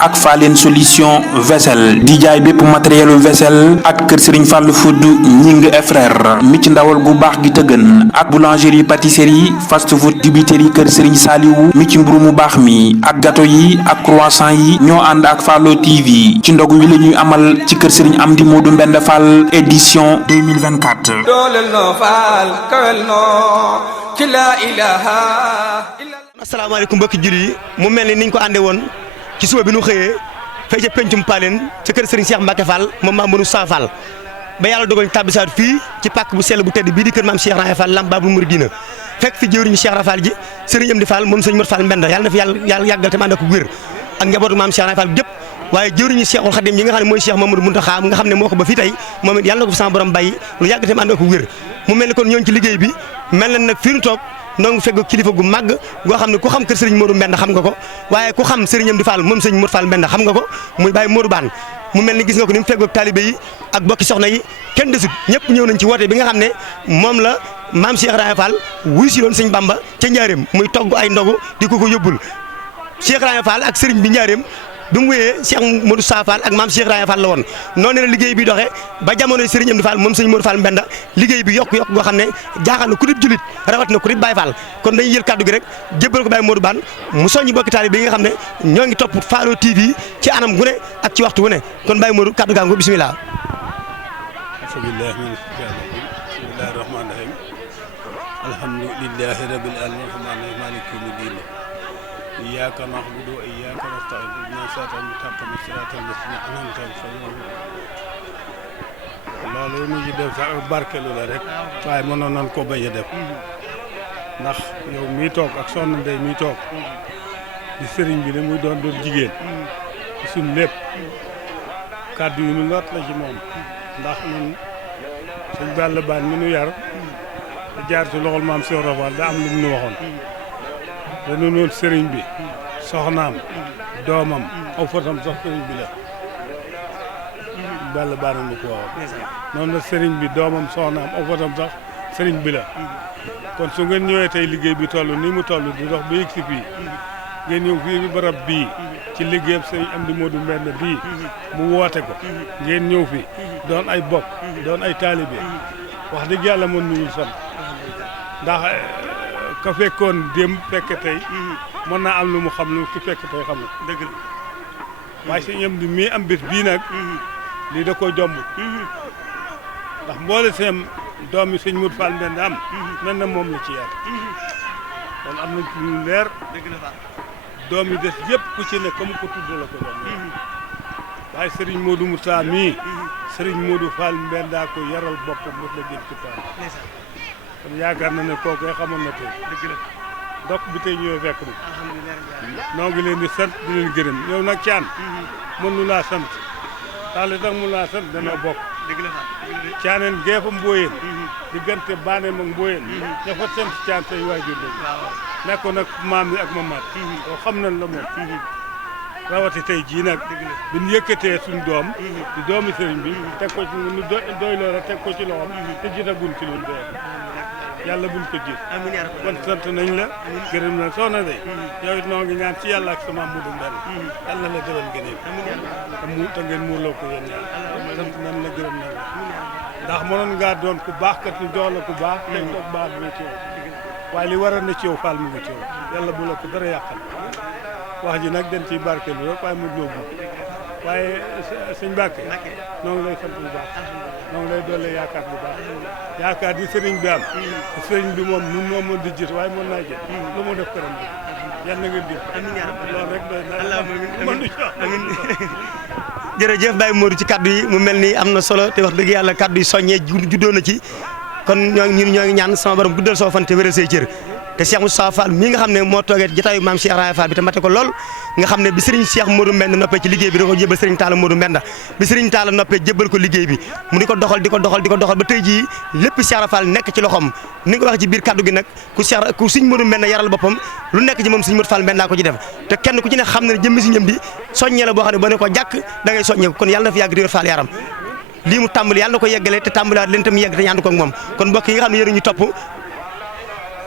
ak Falen solution vaisselle di jaay bépp matériel vaisselle ak kër Serigne Fallou Food ñing et frère mi ci ndawal gu baax gi tëgën ak boulangerie pâtisserie fast food dibiterie kër Serigne Saliou mi ci mburu mu baax mi ak gâteau yi ak croissant yi ñoo ànd ak Fallo TV ci ndogu wi la ñuy amal ci kër Serigne Amdi Modou Mbenda Fall édition 2024. asalaamaaleykum mbokki jullit yi mu mel ni niñ ko àndee woon ci suba bi nu xëyee fay ca pencum Paleen ca kër Serigne Cheikh Mbacke Fall moom maam mënu Sa Fall ba yàlla dogal ñu tàbbisaat fii ci pàkk bu sell bu tedd bii di kër maam Cheikh Raye Fall Lamp Babul Mouridina fekk fi jëwriñu Cheikh Raye Fall ji Serigne Amdi Fall moom Serigne Modou Fall Mbenda yàlla na fi yàlla yàggal te ma ànd ak wér ak njabootu maam Cheikh Raye Fall gépp waaye jëwriñu Cheikhul Khadim yi nga xam ne mooy Cheikh Mamadou Mountakha nga xam ne moo ko ba fii tey moom it yàlla na ko fi sama borom bàyyi lu yàgg te ma ànd ak wér mu mel ni kon ñooñu ci liggéey bi mel na nag fii nu toog noo fegg kilifa gu màgg goo xam ne ku xam kër Serigne Modou Mbenda xam nga ko waaye ku xam Serigne Amdi Fall moom Serigne Modou Fall Mbenda xam nga ko muy Baye Modou Bane mu mel ni gis nga ko ni mu feggoog talibé yi ak bokki soxna yi kenn desut ñëpp ñëw nañ ci woote bi nga xam ne moom la maam Cheikh Raye Fall wuy si loon Serigne Bamba ca Njaareem muy togg ay ndogu di ko yóbbul Cheikh Raye Fall ak Serigne bi Njaareem bi mu wéyee Cheikh Modou Sa Fall ak maam Cheikh Raye Fall la woon noonu la liggéey bi doxee ba jamonoy Serigne Amdi Fall moom Serigne Modou Fall Mbenda liggéey bi yokk goo xam ne jaaxal na ku dib julit rawat na ku dib Baye Fall kon dañuy jël kaddu gi rek jébbal ko Baye Modou Bane mu soññi bokki taalibe yi nga xam ne ñoo ngi topp Fallo TV ci anam gu ne ak ci waxtu wu ne kon Baye Modou kaddu gaa ngo bismillah bismillahir rahmanir rahim alhamdulillahi rabbil alamin maliki yawmiddin iyyaka na'budu wa iyyaka nasta'in ihdinas siratal mustaqim siratal ladzina an'amta alayhim loolu ñu ngi def sax barkelu la rek waaye mënoon nañ ko bañ a def ndax yow mii toog ak soxna Ndey mii toog di sëriñ bi ne muy doon jigéen ci suñ lépp kàddu yu nu lot la ci moom ndax ñun sëñ Balla Bane mi nu yar te jaar ci loxol maam Cheikh Rafal da am lu mu nu waxoon dañu noon sëriñ bi soxnaam doomam aw fotam sax sëriñ bi la Balla Bane mu ko waxoon noonu la sëriñ bi doomam soxnaam aw fotam sax sëriñ bi la kon su ngeen ñëwee tey liggéey bi toll ni mu toll di dox ba yëg si fii ngeen ñëw fii bi barab bii ci liggéeyam sëriñ Amdi Modou Mbenda bii mu woote ko ngeen ñëw fi doon ay bokk doon ay taalibe wax dëgg yàlla mën nañu sant ndax ka fekkoon démb fekk tey mën naa am lu mu xam lu ki fekk tey xam na dëgg la waaye sëñ Amdi mii am bés bii nag lii da ko jomb ndax mboole seen doom yi sëñ Modou Fall Mbenda am mel na moom la ci yar kon am nañ ci lu leer doom yi des yëpp ku ci ne comme ko tudd la ko doom waaye Serigne Modou Moussa mii Serigne Modou Fall Mbenda ko yaral boppam mos la jël ci paal kon yaakaar na ne kooku xamoon na tey ndokk bi tey ñëwee fekk na noo ngi leen di sant di leen gërëm yow nag caan mën nu laa sant tax li tax mu laa sant danoo bokk caaneen geefa mbooyeen diggante baaneem ak mbooyeen ña fa sant caan tey waajur lañu nekkoon nag maam yi ak mamaat oo xam nañ la moom rawati tey jii nag bi ñu yëkkatee suñu doom di doomi sëriñ bi teg ko ci ñu doy loola teg ko ci loxoom te jiitaguñ ci luñ doy yàlla buñ ko gis kon sant nañ la gërëm na soxna Ndey yow it noo ngi ñaan ci yàlla ak sama Modou Mbenda yàlla na la defal gëneel te ngeen muurloo ko yéen ñaar sant nañ la gërëm na la ndax mënoon ngaa doon ku baax kat ñu jox la ku baax tey toog baax bi ci yow waaye li waroon na ci yow Fall mu ngi ci yow yàlla bu la ko dara yàqal wax ji nag dañ ciy barkeelu rek waaye mu doogu waaye sëñ Mbacke noo ngi lay sant bu baax noo ngi lay doole yaakaar bu baax yaakaar di sëriñ bi am sëriñ bi moom nun moo mën di jët waaye mën naa jët lu mu def këram bi yàlla na ngeen jëf loolu rek doy na jërëjëf Baye Modou ci kaddu yi mu mel ni am na solo te wax dëgg yàlla kaddu yi soññee juddoo na ci kon ñoo ngi ñaan sama borom guddal soo fan te wéral say cër te Cheikh Moustapha Fall mii nga xam ne moo toogee jotaayu maam Cheikh Raye Fall bi te mate ko lool nga xam ne bi Serigne Cheikh Modou Mbenda noppee ci liggéey bi da ko jébal Serigne Talla Modou Mbenda bi Serigne Talla noppee jébal ko liggéey bi mu di ko doxal ba tey jii lépp Cheikh Raye Fall nekk ci loxoom ni nga ko waxee ci biir kaddu gi nag ku Serigne Modou Mbenda yaral boppam lu nekk ci moom Serigne Modou Fall Mbenda ko ci def te kenn ku ci ne xam ne jëmmi si ñëm di soññee la boo xam ne ba ne ko jàkk da ngay soññee kon yàlla na fi yàgg di wér Fall yaram lii mu tàmbali yàlla na ko yeggale te tàmbaliwaat leen tam yegg te ñaan ko ak moom kon mbokk yi nga xam ne yéen ñu topp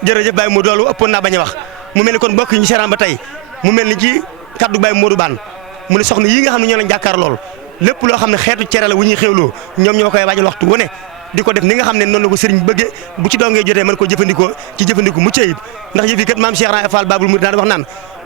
jërëjëf Baye Modou loolu ëppoon naa bañ a wax mu mel ni kon mbokk yi ñu seeraan ba tey mu mel ni ci kaddu Baye Modou Bane mu ne soxna yi nga xam ne ñoo lañ jàkkaar lool lépp loo xam ne xeetu cere la wu ñuy xewloo ñoom ñoo koy waajal waxtu wu ne di ko def ni nga xam ne noonu la ko sëriñ bëggee bu ci dongee jotee mën ko jëfandikoo ci jëfandiku mucc ayib ndax yëf yi kat maam Cheikh Ibra Fall Babul Mourid daan wax naan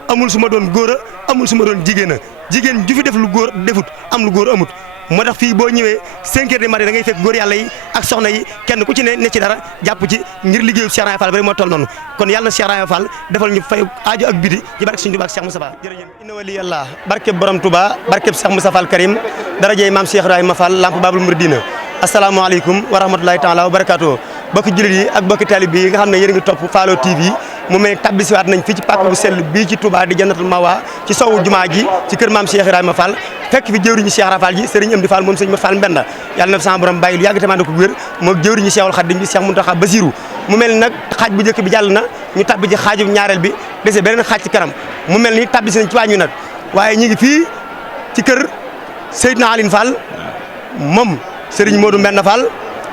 amul su ma doon góor a amul su ma doon jigéen a jigéen ju fi def lu góor defut am lu góor amut moo tax fii boo ñëwee 5 heures du matin da ngay fekk góor yàlla yi ak soxna yi kenn ku ci ne ci dara jàpp ci ngir liggéeyu Cheikh Ibra Fall bari moo toll noonu kon yàlla na Cheikh Ibra Fall defal ñu fay aajo ak biti ci barke Sëriñ Tuubaa ak Cheikh Moustapha jërëjëf inna wali yàlla barkeb borom Touba barkeb Cheikh Moustapha al Karim darajey maam Cheikh Ibrahima Fall lamp Babul Mouridina asalaamaaleykum wa rahmatulahi taala wa barakaatu bokki jullit yi ak bokki talib yi nga xam ne yéen a ngi topp Fallo TV mu mel tabbisiwaat nañ fii ci pàkk bu sell bii ci Touba di Jannatul Mawa ci sowu jumaa ji ci kër maam Cheikh Ibrahima Fall fekk fi jëwriñu Cheikh Ibra Fall ji Serigne Amdi Fall moom Serigne Mat Fall Mbenda yàlla na fi sama borom bàyyi lu yàgg tamit ko wér moom jëwriñu Cheikhul Khadim bi Cheikh Mountakha Bassirou mu mel ni nag xaaj bu njëkk bi jàll na ñu tabbi ci xaaju ñaareel bi dese beneen xaaj ci kanam mu mel ni tabbisi nañ ci waañ ñu nag waaye ñu ngi fii ci kër Seydina Aline Fall moom Serigne Modou Mbenda Fall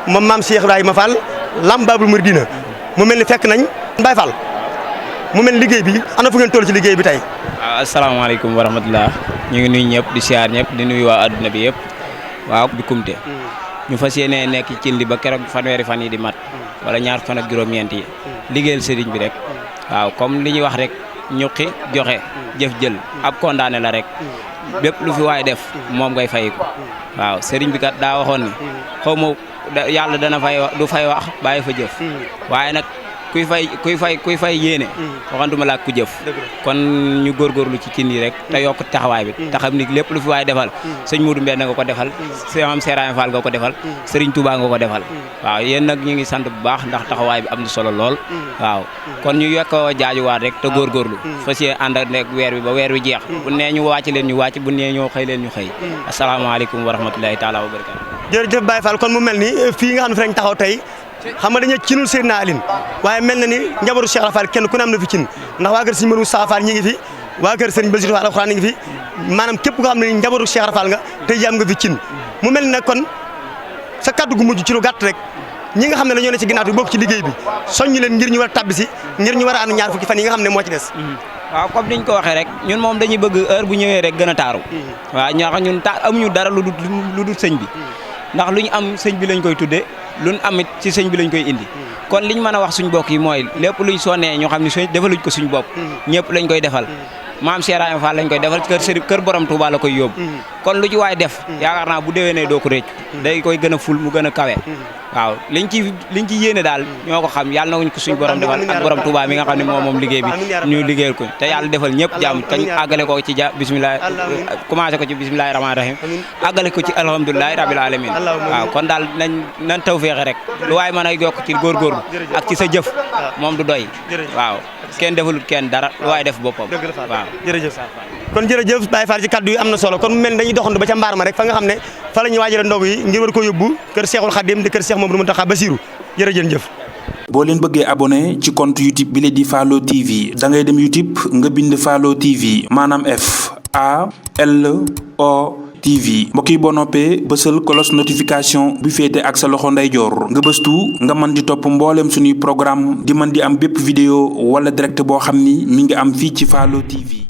moom maam Cheikh Ibrahima Fall lamp Babul Mouridina mu mel ni fekk nañ Baye Fall mu mel liggéey bi ana fu ngeen toll ci liggéey bi tey. waaw asalaamaaleykum wa rahmatulah ñu ngi nuyu ñëpp di siyaar ñëpp di nuyu waa adduna bi yëpp waaw di kumte ñu fas yéenee nekk ci cin li ba keroog fanweeri fan yi di mat wala ñaar fan ak juróom-ñeent yi liggéeyal sëriñ bi rek waaw comme li ñuy wax rek ñuqi joxe jëf jël ab condamné la rek bépp lu fi waay def moom ngay fay ko waaw sëriñ bi kat daa waxoon ni xaw ma yàlla dana fay du fay wax bàyyi fa jëf waaye nag kuy fay yéene waxantuma la ku jëf kon ñu góorgóorlu ci cin yi rek te yokk taxawaay bi te xam ni lépp lu fi waay defal sëñ Modou Mbenda nga ko defal Maam Cheikh Ibra Fall nga ko defal Serigne Touba nga ko defal waaw yéen nag ñu ngi sant bu baax ndax taxawaay bi am na solo lool waaw kon ñu yokk jaajuwaat rek te góorgóorlu fas yéene ànd ak weer bi ba weer wi jeex bu nee ñu wàcc leen ñu wàcc bu nee ñoo xëy leen ñu xëy asalaamaaleykum wa rahmatulahi taala wa barakatu jërëjëf Baye Fall kon mu mel ni fii nga xam ne fi lañ taxaw tey xam nga dañoo cinul Seydina Aline waaye mel na ni njabootu Cheikh Ibra Fall kenn ku ne am na fi cin ndax waa kër Serigne Modou Moustapha Fall ñi ngi fi waa kër Serigne Bassirou Fall Alxuraan ñi ngi fi maanaam képp koo xam ne njabootu Cheikh Ibra Fall nga tey ji am nga fi cin mu mel ni nag kon sa kaddu gu mujj ci lu gàtt rek ñi nga xam ne dañoo ne ci ginnaaw bi bokk ci liggéey bi soññi leen ngir ñu war a tabbi si ngir ñu war a ànd ñaar fukki fan yi nga xam ne moo ci des waaw comme niñ ko waxee rek ñun moom dañuy bëgg heure bu ñëwee rek gën a taaru waaw ñoo ñun amuñu dara lu dul sëñ bi ndax lu ñu am sëñ bi lañ koy tuddee lu ñu amit ci sëñ bi lañ koy indi kon liñ mën a wax suñ bokk yi mooy lépp luñ sonnee ñoo xam ne defaluñ ko suñ bopp ñëpp lañ koy defal maam Cheikh Ibra Fall lañ koy defal kër borom Touba la koy yóbbu kon lu ci waay def yaakaar naa bu déwénee doo ko réccu day koy gën a ful mu gën a kawe waaw liñ ci yéene daal ñoo ko xam yàlla na wuñ ko suñ borom defal ak borom Touba mi nga xam ne moom liggéey bi ñu liggéeyal ko te yàlla defal ñëpp jàmm kañ àggale ko ci bismillah commencé ko ci bismillahi rahmaani rahim àggale ko ci alhamdulilahi rabil alamin waaw kon daal nañ tawfeexe rek lu waay mën a yokk ci góorgóorlu ak ci sa jëf moom du doy waaw kenn defalut kenn dara lu waay def boppam waaw jërëjëf kon jërëjëf Baye Fall ci kaddu yi am na solo kon mu mel ni dañuy doxandu ba ca mbaar ma rek fa nga xam ne fa la ñuy waajale ndog yi ngir war ko yóbbu kër Cheikhul Khadim di kër Cheikh Mamadou Mountakha Bassirou jërëjëf boo leen bëggee abonné ci compte YouTube bi la di Fallo TV da ngay dem YouTube nga bind Fallo TV maanaam FALO TV mbokk yi boo noppee bësal cloche notification bi féete ak sa loxo ndeyjoor nga bëstu nga mën di topp mbooleem suñuy programme di mën di am bépp vidéo wala direct boo xam ni mi ngi am fii ci Fallo TV